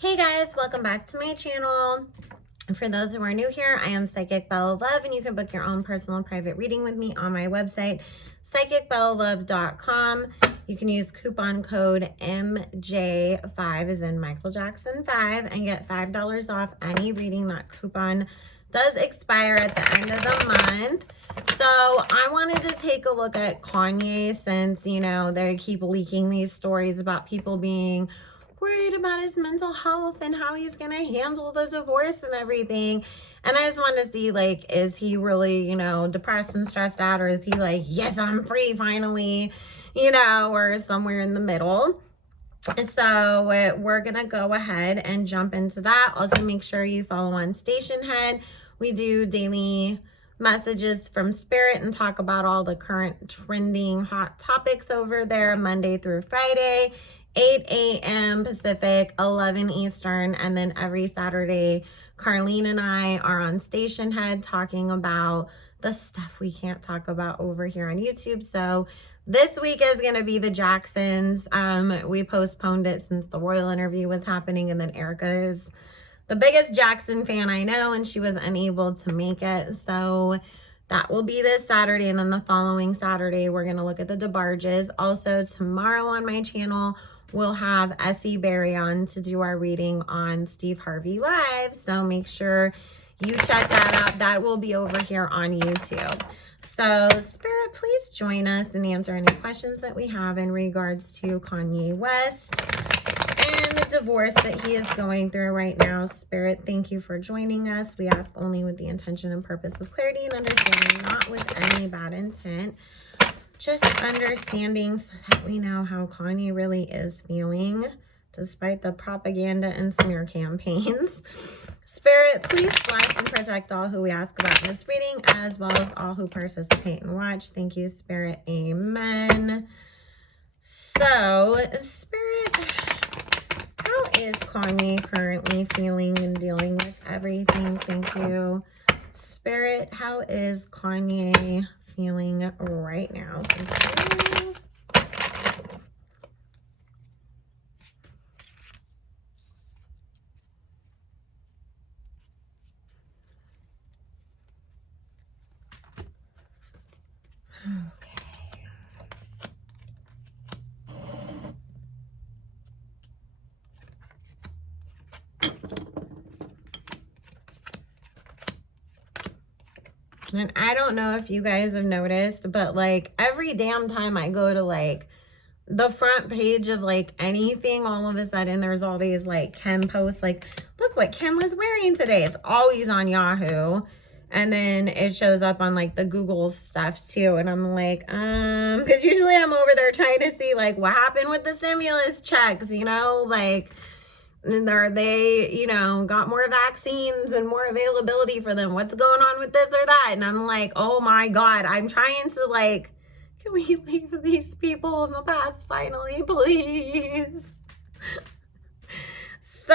Hey guys, welcome back to my channel. For those who are new here, I am Psychic Bella Love, and you can book your own personal and private reading with me on my website, psychicbellalove.com. You can use coupon code MJ5 as in Michael Jackson 5 and get $5 off any reading. That coupon does expire at the end of the month. So I wanted to take a look at Kanye since, they keep leaking these stories about people being worried about his mental health and how he's going to handle the divorce and everything. And I just want to see, is he really, depressed and stressed out, or is he like, yes, I'm free finally, or somewhere in the middle. So we're going to go ahead and jump into that. Also, make sure you follow on Station Head. We do daily messages from Spirit and talk about all the current trending hot topics over there, Monday through Friday, 8 a.m. Pacific, 11 Eastern, and then every Saturday, Carlene and I are on Station Head talking about the stuff we can't talk about over here on YouTube. So this week is going to be the Jacksons. We postponed it since the royal interview was happening, and then Erica is the biggest Jackson fan I know, and she was unable to make it. So that will be this Saturday, and then the following Saturday, we're going to look at the DeBarges. Also, tomorrow on my channel, we'll have Essie Berry on to do our reading on Steve Harvey Live. So make sure you check that out. That will be over here on YouTube. So Spirit, please join us and answer any questions that we have in regards to Kanye West and the divorce that he is going through right now. Spirit, thank you for joining us. We ask only with the intention and purpose of clarity and understanding, not with any bad intent. Just understanding so that we know how Kanye really is feeling, despite the propaganda and smear campaigns. Spirit, please bless and protect all who we ask about in this reading, as well as all who participate and watch. Thank you, Spirit. Amen. So, Spirit, how is Kanye currently feeling and dealing with everything? Thank you. Spirit, how is Kanye feeling right now? Thank you. Okay. And I don't know if you guys have noticed, but every damn time I go to the front page of anything, all of a sudden there's all these Kim posts, look what Kim was wearing today. It's always on Yahoo. And then it shows up on the Google stuff too. And I'm because usually I'm over there trying to see what happened with the stimulus checks, are they, got more vaccines and more availability for them? What's going on with this or that? And I'm oh my God, I'm trying to can we leave these people in the past finally, please? So,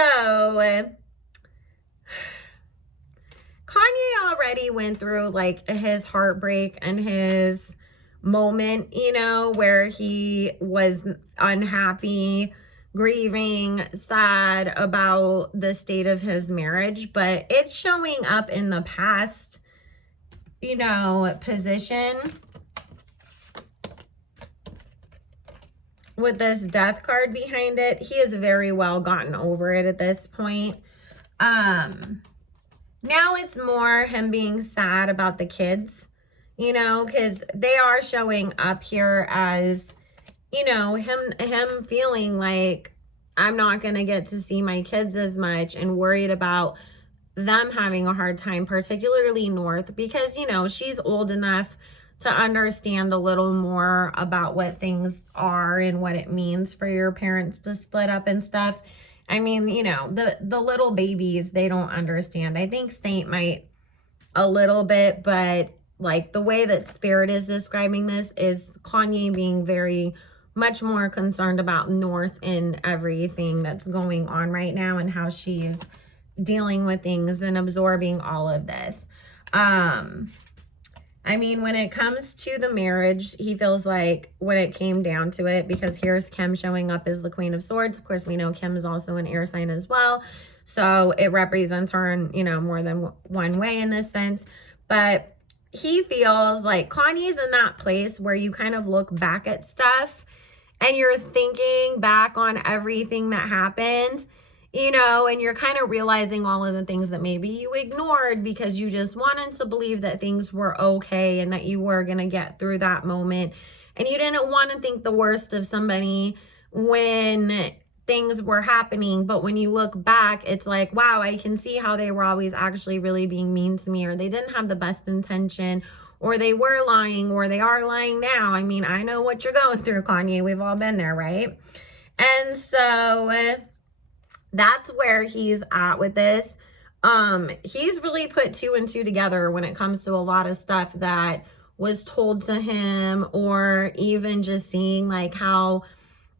Kanye already went through his heartbreak and his moment, where he was unhappy, grieving, sad about the state of his marriage, but it's showing up in the past, position with this death card behind it. He has very well gotten over it at this point. Now it's more him being sad about the kids, because they are showing up here as, him feeling I'm not going to get to see my kids as much, and worried about them having a hard time, particularly North, because, she's old enough to understand a little more about what things are and what it means for your parents to split up and stuff. I mean, the little babies, they don't understand. I think Saint might a little bit, but the way that Spirit is describing this is Kanye being very much more concerned about North and everything that's going on right now, and how she's dealing with things and absorbing all of this. I mean, when it comes to the marriage, he feels like when it came down to it, because here's Kim showing up as the Queen of Swords. Of course, we know Kim is also an air sign as well. So it represents her in, you know, more than one way in this sense. But he feels like Kanye's in that place where you kind of look back at stuff and you're thinking back on everything that happened, you know, and you're kind of realizing all of the things that maybe you ignored because you just wanted to believe that things were okay and that you were going to get through that moment. And you didn't want to think the worst of somebody when things were happening. But when you look back, it's like, wow, I can see how they were always actually really being mean to me, or they didn't have the best intention, or they were lying, or they are lying now. I mean, I know what you're going through, Kanye. We've all been there, right? And so that's where he's at with this. He's really put two and two together when it comes to a lot of stuff that was told to him, or even just seeing like how,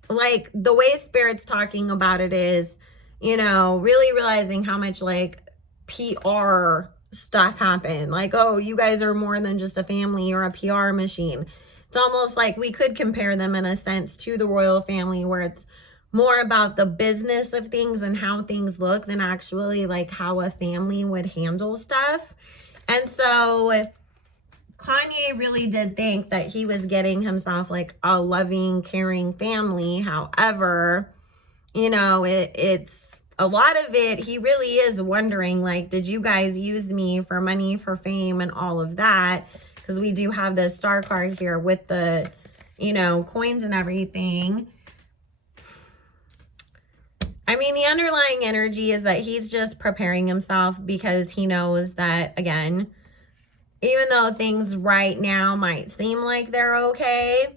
like the way Spirit's talking about it is, you know, really realizing how much like PR stuff happened. Like, oh, you guys are more than just a family or a PR machine. It's almost like we could compare them in a sense to the royal family, where it's more about the business of things and how things look than actually like how a family would handle stuff. And so Kanye really did think that he was getting himself like a loving, caring family. However, you know, it's a lot of it, he really is wondering, like, did you guys use me for money, for fame, and all of that? Because we do have the star card here with the, you know, coins and everything. I mean, the underlying energy is that he's just preparing himself because he knows that, again, even though things right now might seem like they're okay,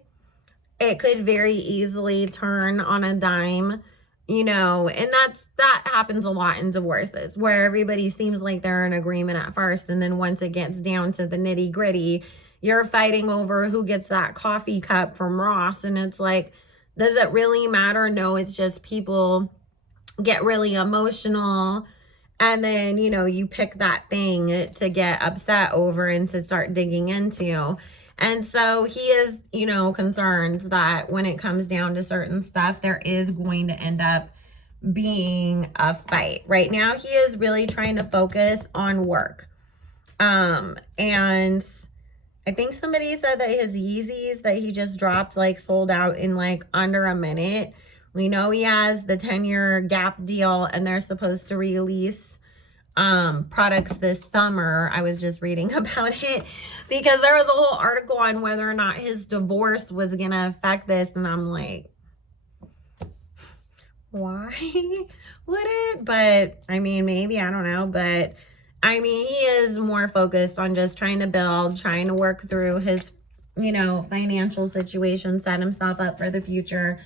it could very easily turn on a dime, you know, and that happens a lot in divorces, where everybody seems like they're in agreement at first, and then once it gets down to the nitty gritty, you're fighting over who gets that coffee cup from Ross, and it's like, does it really matter? No, it's just people get really emotional, and then, you know, you pick that thing to get upset over and to start digging into. And so he is, you know, concerned that when it comes down to certain stuff, there is going to end up being a fight. Right now, he is really trying to focus on work. And I think somebody said that his Yeezys that he just dropped, like, sold out in like under a minute. We know he has the 10-year Gap deal, and they're supposed to release products this summer. I was just reading about it because there was a whole article on whether or not his divorce was going to affect this. And I'm like, why would it? But I mean, maybe, I don't know. But I mean, he is more focused on just trying to build, trying to work through his, you know, financial situation, set himself up for the future,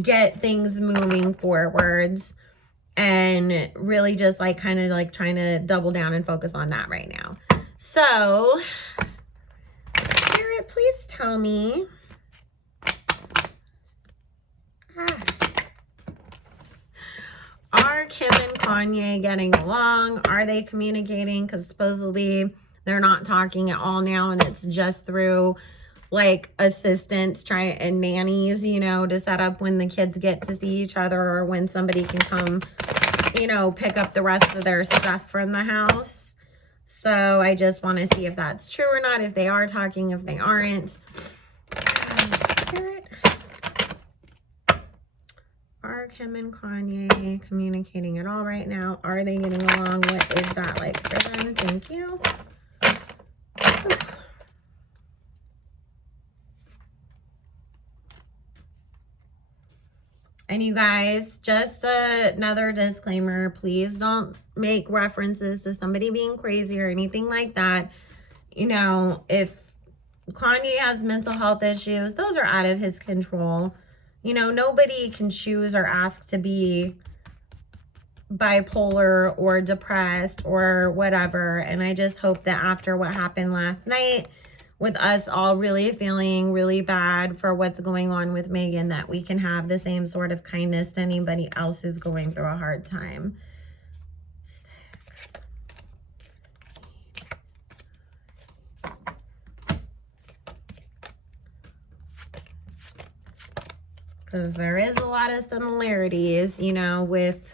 get things moving forwards, and really just like kind of like trying to double down and focus on that right now. So, Spirit, please tell me. Are Kim and Kanye getting along? Are they communicating? Because supposedly they're not talking at all now, and it's just through like assistants and nannies, you know, to set up when the kids get to see each other, or when somebody can come, you know, pick up the rest of their stuff from the house. So I just want to see if that's true or not, if they are talking, if they aren't. Spirit. Are Kim and Kanye communicating at all right now? Are they getting along? What is that like for them? Thank you. And you guys, just another disclaimer, please don't make references to somebody being crazy or anything like that. You know, if Kanye has mental health issues, those are out of his control. You know, nobody can choose or ask to be bipolar or depressed or whatever. And I just hope that after what happened last night, with us all really feeling really bad for what's going on with Megan, that we can have the same sort of kindness to anybody else who's going through a hard time. 6. because there is a lot of similarities, you know, with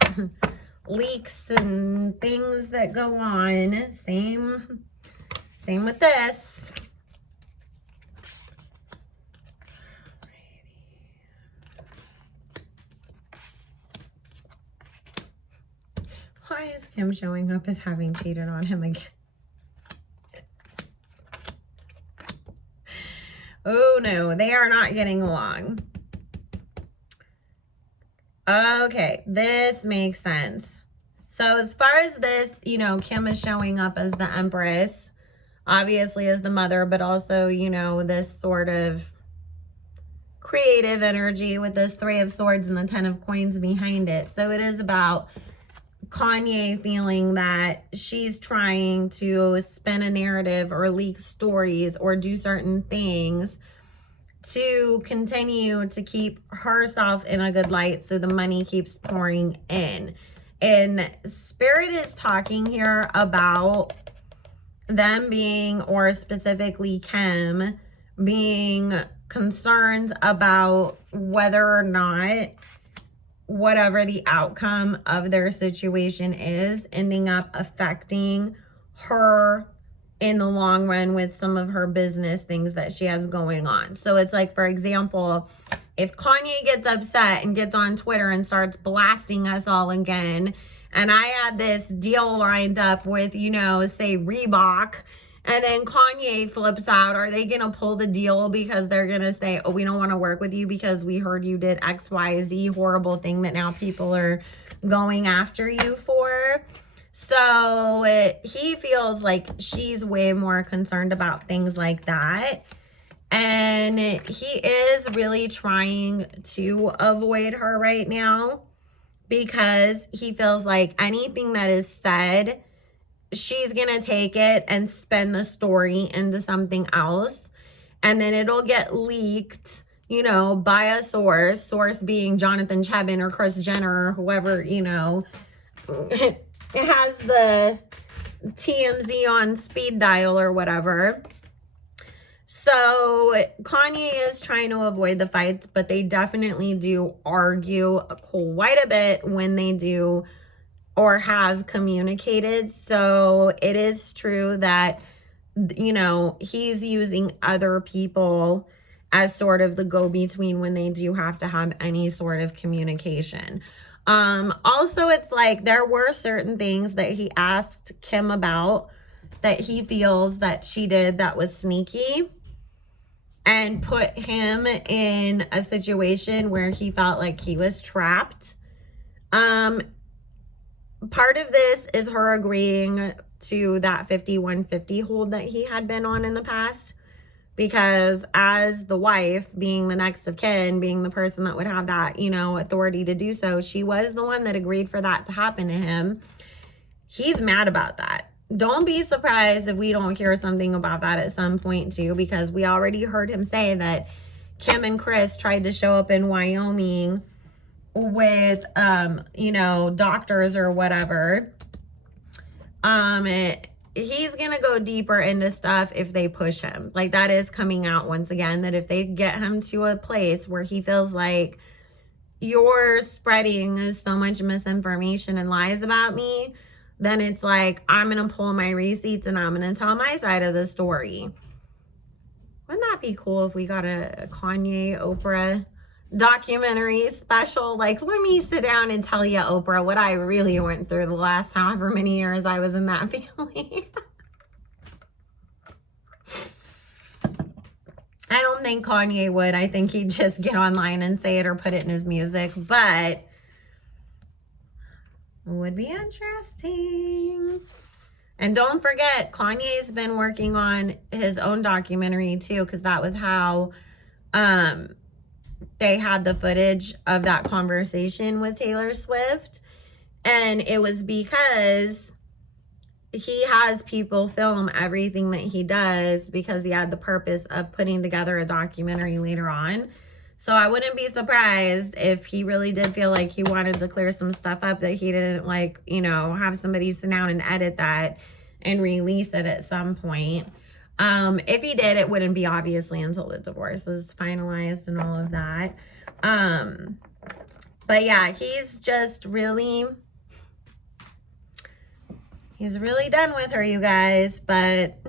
leaks and things that go on. Same with this. Why is Kim showing up as having cheated on him again? Oh no, they are not getting along. Okay, this makes sense. So as far as this, you know, Kim is showing up as the Empress, obviously as the mother, but also, you know, this sort of creative energy with this Three of Swords and the Ten of Coins behind it. So it is about Kanye feeling that she's trying to spin a narrative or leak stories or do certain things to continue to keep herself in a good light so the money keeps pouring in. And Spirit is talking here about them being, or specifically Kim, being concerned about whether or not whatever the outcome of their situation is ending up affecting her in the long run with some of her business things that she has going on. So it's like, for example, if Kanye gets upset and gets on Twitter and starts blasting us all again, and I had this deal lined up with, you know, say Reebok, and then Kanye flips out, are they going to pull the deal because they're going to say, oh, we don't want to work with you because we heard you did XYZ horrible thing that now people are going after you for? So he feels like she's way more concerned about things like that. And he is really trying to avoid her right now because he feels like anything that is said, she's going to take it and spin the story into something else. And then it'll get leaked, you know, by a source being Jonathan Chebin or Kris Jenner or whoever, you know, it has the TMZ on speed dial or whatever. So Kanye is trying to avoid the fights, but they definitely do argue quite a bit when they do or have communicated. So it is true that, you know, he's using other people as sort of the go-between when they do have to have any sort of communication. Also, it's like there were certain things that he asked Kim about that he feels that she did that was sneaky and put him in a situation where he felt like he was trapped. Part of this is her agreeing to that 5150 hold that he had been on in the past, because as the wife, being the next of kin, being the person that would have that, you know, authority to do so, she was the one that agreed for that to happen to him. He's mad about that. Don't be surprised if we don't hear something about that at some point too, because we already heard him say that Kim and Kris tried to show up in Wyoming with, you know, doctors or whatever. He's going to go deeper into stuff if they push him. Like, that is coming out once again, that if they get him to a place where he feels like you're spreading so much misinformation and lies about me, then it's like, I'm going to pull my receipts and I'm going to tell my side of the story. Wouldn't that be cool if we got a Kanye Oprah documentary special? Like, let me sit down and tell you, Oprah, what I really went through the last however many years I was in that family. I don't think Kanye would. I think he'd just get online and say it or put it in his music, but it would be interesting. And don't forget, Kanye's been working on his own documentary too, because that was how they had the footage of that conversation with Taylor Swift. And it was because he has people film everything that he does because he had the purpose of putting together a documentary later on. So I wouldn't be surprised if he really did feel like he wanted to clear some stuff up that he didn't, like, you know, have somebody sit down and edit that and release it at some point. If he did, it wouldn't be obviously until the divorce is finalized and all of that. But yeah, he's just really, he's really done with her, you guys. But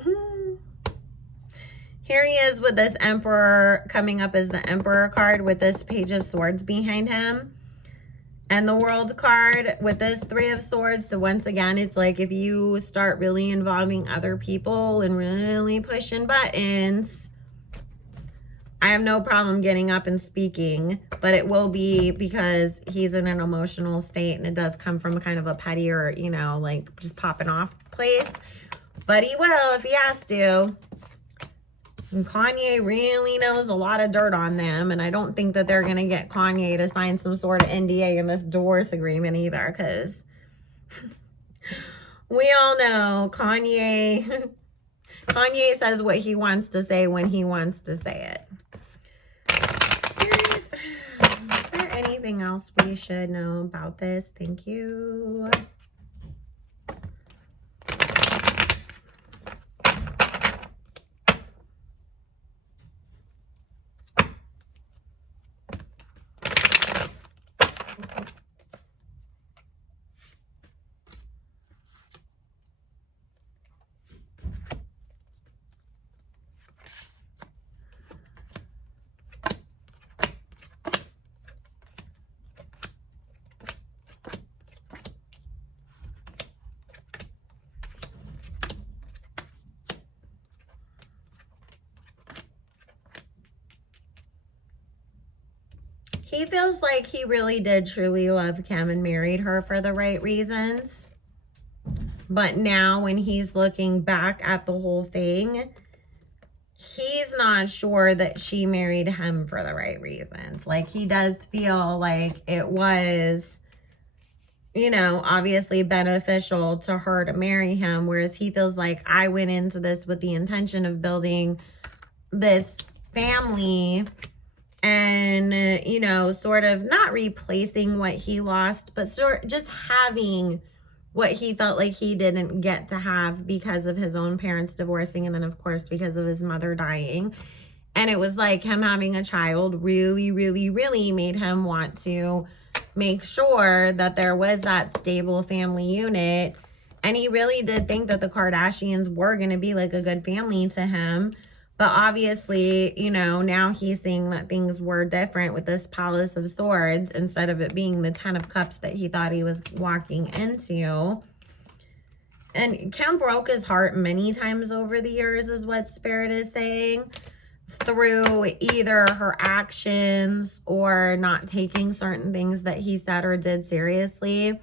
here he is with this Emperor coming up as the Emperor card with this Page of Swords behind him. And the World card with this Three of Swords. So once again, it's like if you start really involving other people and really pushing buttons, I have no problem getting up and speaking, but it will be because he's in an emotional state and it does come from kind of a petty or, you know, like just popping off place. But he will if he has to. And Kanye really knows a lot of dirt on them, and I don't think that they're going to get Kanye to sign some sort of NDA in this divorce agreement either, because we all know Kanye says what he wants to say when he wants to say it. Is there anything else we should know about this? Thank you. He feels like he really did truly love Kim and married her for the right reasons. But now when he's looking back at the whole thing, he's not sure that she married him for the right reasons. Like, he does feel like it was, you know, obviously beneficial to her to marry him. Whereas he feels like I went into this with the intention of building this family and, you know, sort of not replacing what he lost, but just having what he felt like he didn't get to have because of his own parents divorcing, and then of course because of his mother dying. And it was like him having a child really, really, really made him want to make sure that there was that stable family unit. And he really did think that the Kardashians were going to be like a good family to him. But obviously, you know, now he's seeing that things were different with this Palace of Swords instead of it being the 10 of Cups that he thought he was walking into. And Kim broke his heart many times over the years is what Spirit is saying, through either her actions or not taking certain things that he said or did seriously.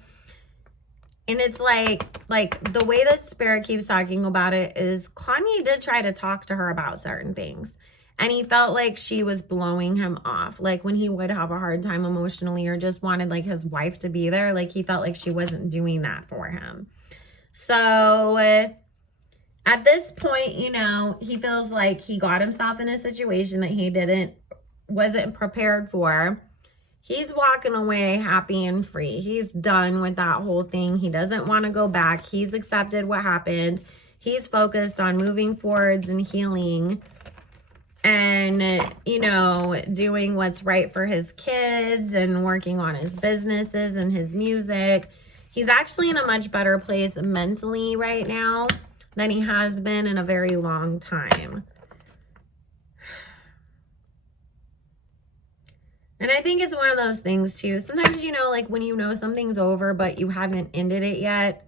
And it's like the way that Spirit keeps talking about it is Kanye did try to talk to her about certain things. And he felt like she was blowing him off. Like when he would have a hard time emotionally or just wanted like his wife to be there, like he felt like she wasn't doing that for him. So at this point, you know, he feels like he got himself in a situation that he wasn't prepared for. He's walking away happy and free. He's done with that whole thing. He doesn't want to go back. He's accepted what happened. He's focused on moving forwards and healing and, you know, doing what's right for his kids and working on his businesses and his music. He's actually in a much better place mentally right now than he has been in a very long time. And I think it's one of those things too. Sometimes, you know, like when you know something's over, but you haven't ended it yet,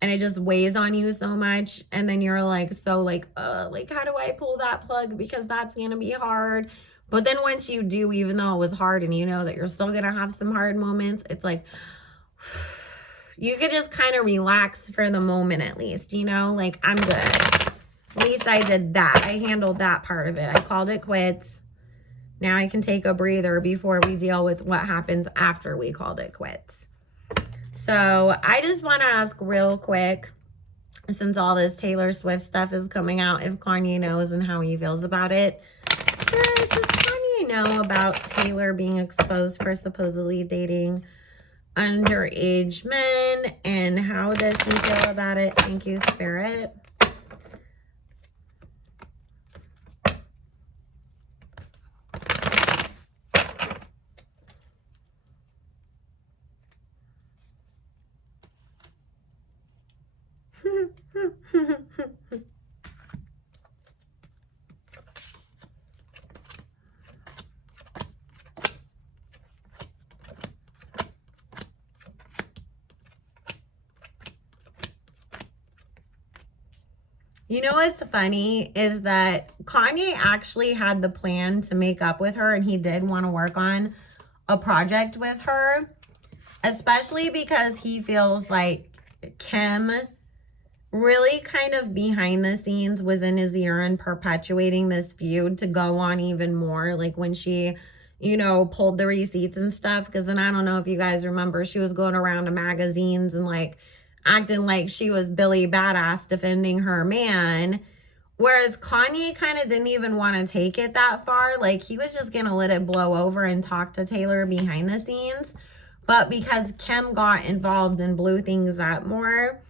and it just weighs on you so much. And then you're like, so like how do I pull that plug? Because that's going to be hard. But then once you do, even though it was hard and you know that you're still going to have some hard moments, it's like, you could just kind of relax for the moment at least, you know, like I'm good. At least I did that. I handled that part of it. I called it quits. Now I can take a breather before we deal with what happens after we called it quits. So I just want to ask real quick, since all this Taylor Swift stuff is coming out, if Kanye knows and how he feels about it. Spirit, does Kanye know about Taylor being exposed for supposedly dating underage men? And how does he feel about it? Thank you, Spirit. You know what's funny is that Kanye actually had the plan to make up with her, and he did want to work on a project with her, especially because he feels like Kim really kind of behind the scenes was in his ear and perpetuating this feud to go on even more. Like when she, you know, pulled the receipts and stuff. Because then I don't know if you guys remember, she was going around to magazines and like acting like she was Billy Badass defending her man. Whereas Kanye kind of didn't even want to take it that far. Like he was just going to let it blow over and talk to Taylor behind the scenes. But because Kim got involved and blew things up more,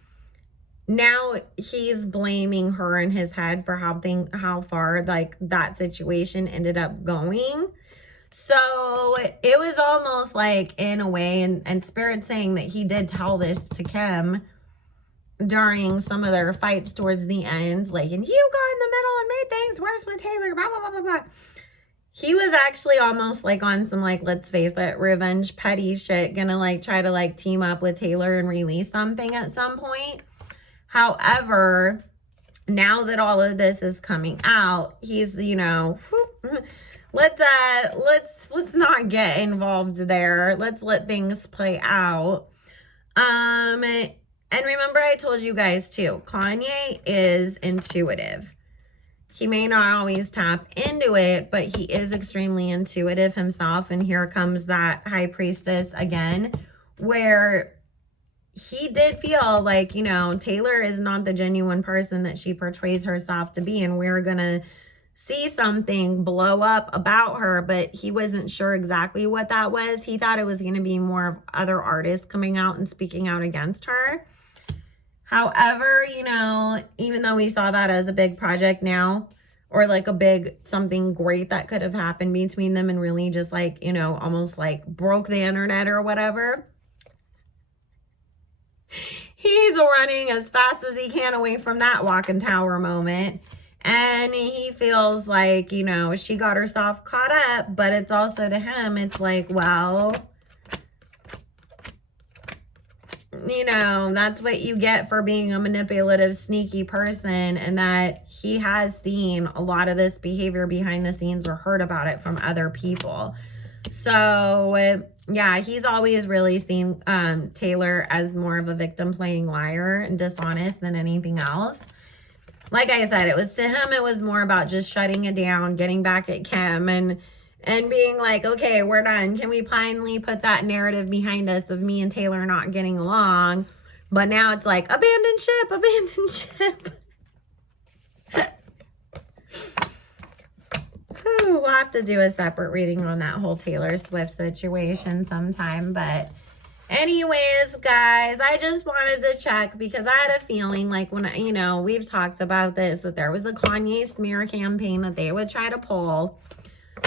now he's blaming her in his head for how far like that situation ended up going. So it was almost like in a way, and Spirit saying that he did tell this to Kim during some of their fights towards the end, like, and you got in the middle and made things worse with Taylor, blah, blah, blah, blah, blah. He was actually almost like on some like, let's face it, revenge petty shit, gonna like try to like team up with Taylor and release something at some point. However, now that all of this is coming out, he's, you know, let's not get involved there. Let's let things play out. And remember I told you guys too, Kanye is intuitive. He may not always tap into it, but he is extremely intuitive himself. And here comes that high priestess again, where he did feel like, you know, Taylor is not the genuine person that she portrays herself to be, and we're going to see something blow up about her, but he wasn't sure exactly what that was. He thought it was going to be more of other artists coming out and speaking out against her. However, you know, even though we saw that as a big project now, or like a big something great that could have happened between them and really just like, you know, almost like broke the internet or whatever, he's running as fast as he can away from that walking tower moment. And he feels like, you know, she got herself caught up, but it's also to him, it's like, well, you know, that's what you get for being a manipulative, sneaky person, and that he has seen a lot of this behavior behind the scenes or heard about it from other people. So, yeah, he's always really seen Taylor as more of a victim playing liar and dishonest than anything else. Like I said, it was to him, it was more about just shutting it down, getting back at Kim and being like, okay, we're done. Can we finally put that narrative behind us of me and Taylor not getting along? But now it's like, abandoned ship, abandoned ship. We'll have to do a separate reading on that whole Taylor Swift situation sometime. But anyways, guys, I just wanted to check because I had a feeling like when, you know, we've talked about this, that there was a Kanye smear campaign that they would try to pull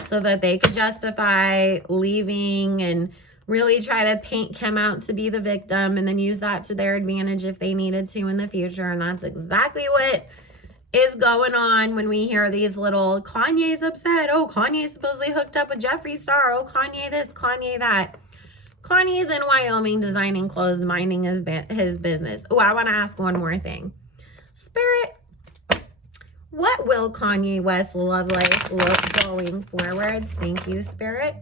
so that they could justify leaving and really try to paint Kim out to be the victim and then use that to their advantage if they needed to in the future. And that's exactly what is going on when we hear these little Kanye's upset. Oh, Kanye's supposedly hooked up with Jeffree Star. Oh, Kanye this, Kanye that. Kanye's in Wyoming designing clothes, minding his business. Oh, I want to ask one more thing. Spirit, what will Kanye West's love life look going forwards? Thank you, Spirit.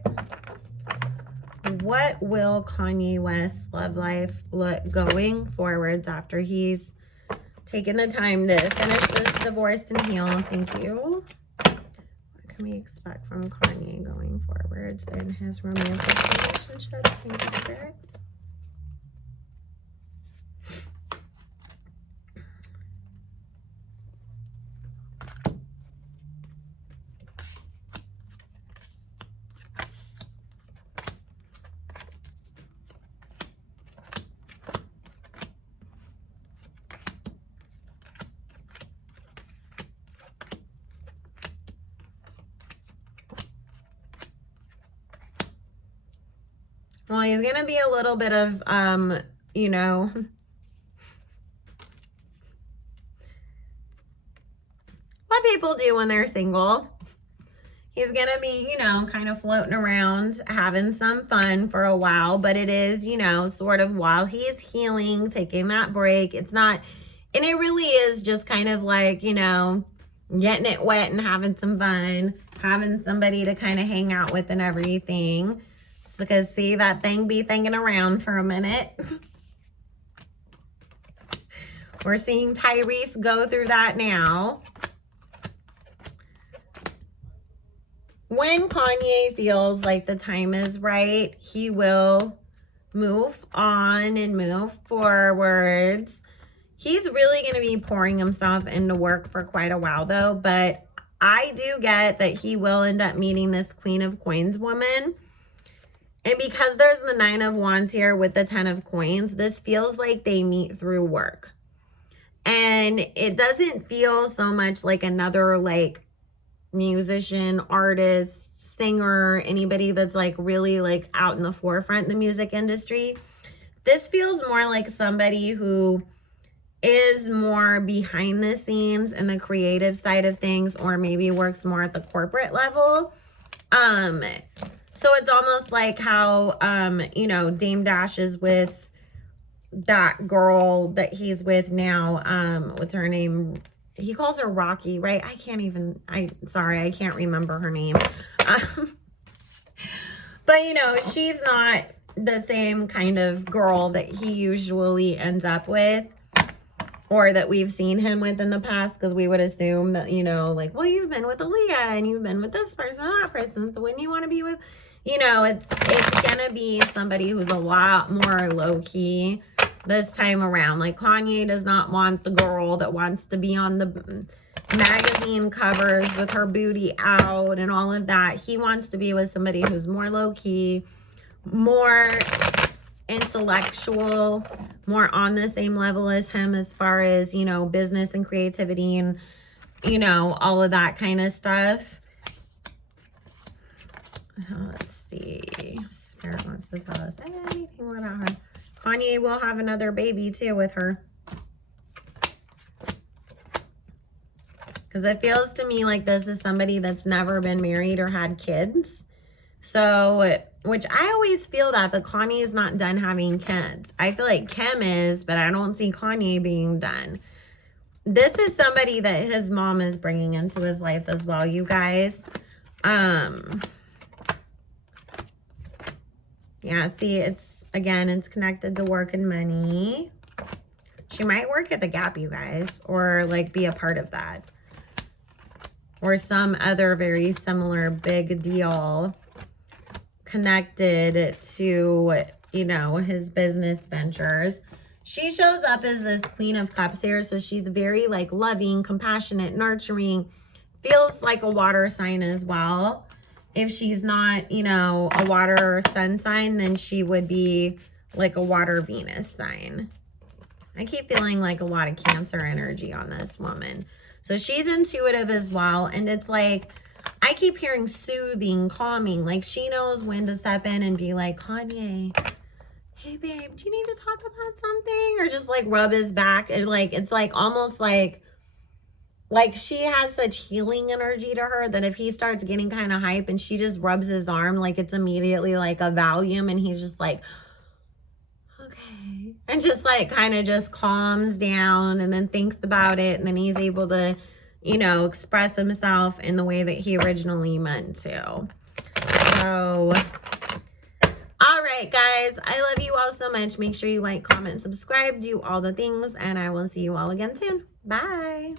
What will Kanye West's love life look going forwards after he's taken the time to finish this divorce and heal? Thank you. What can we expect from Kanye going forwards in his romantic relationships? Thank you, Spirit. Well, he's going to be a little bit of, you know, what people do when they're single. He's going to be, you know, kind of floating around, having some fun for a while. But it is, you know, sort of while he's healing, taking that break. It's not And it really is just kind of like, you know, getting it wet and having some fun, having somebody to kind of hang out with and everything. So, because see that thing be thinking around for a minute. We're seeing Tyrese go through that now. When Kanye feels like the time is right, he will move on and move forwards. He's really going to be pouring himself into work for quite a while, though. But I do get that he will end up meeting this Queen of Coins woman. And because there's the 9 of Wands here with the 10 of Coins, this feels like they meet through work. And it doesn't feel so much like another like musician, artist, singer, anybody that's like really like out in the forefront in the music industry. This feels more like somebody who is more behind the scenes in the creative side of things, or maybe works more at the corporate level. So it's almost like how you know, Dame Dash is with that girl that he's with now. What's her name? He calls her Rocky, right? Sorry, I can't remember her name. But you know, she's not the same kind of girl that he usually ends up with, or that we've seen him with in the past, because we would assume that, you know, like, well, you've been with Aaliyah and you've been with this person and that person, so when you want to be with, you know, it's gonna be somebody who's a lot more low-key this time around. Like, Kanye does not want the girl that wants to be on the magazine covers with her booty out and all of that. He wants to be with somebody who's more low-key, more intellectual, more on the same level as him as far as, you know, business and creativity and, you know, all of that kind of stuff. Let's see. Spirit wants to tell us anything more about her. Kanye will have another baby too with her. Because it feels to me like this is somebody that's never been married or had kids. So, which I always feel that Kanye is not done having kids. I feel like Kim is, but I don't see Kanye being done. This is somebody that his mom is bringing into his life as well, you guys. Yeah, see, it's connected to work and money. She might work at the Gap, you guys, or like be a part of that. Or some other very similar big deal connected to, you know, his business ventures. She shows up as this Queen of Cups here, so she's very like loving, compassionate, nurturing, feels like a water sign as well. If she's not, you know, a water sun sign, then she would be like a water Venus sign. I keep feeling like a lot of Cancer energy on this woman. So she's intuitive as well. And it's like, I keep hearing soothing, calming. Like she knows when to step in and be like, Kanye, hey babe, do you need to talk about something? Or just like rub his back. And like, it's like almost like she has such healing energy to her that if he starts getting kind of hype and she just rubs his arm, like it's immediately like a Valium, and he's just like, okay. And just like kind of just calms down and then thinks about it. And then he's able to, you know, express himself in the way that he originally meant to. So, all right, guys, I love you all so much. Make sure you like, comment, subscribe, do all the things, and I will see you all again soon. Bye.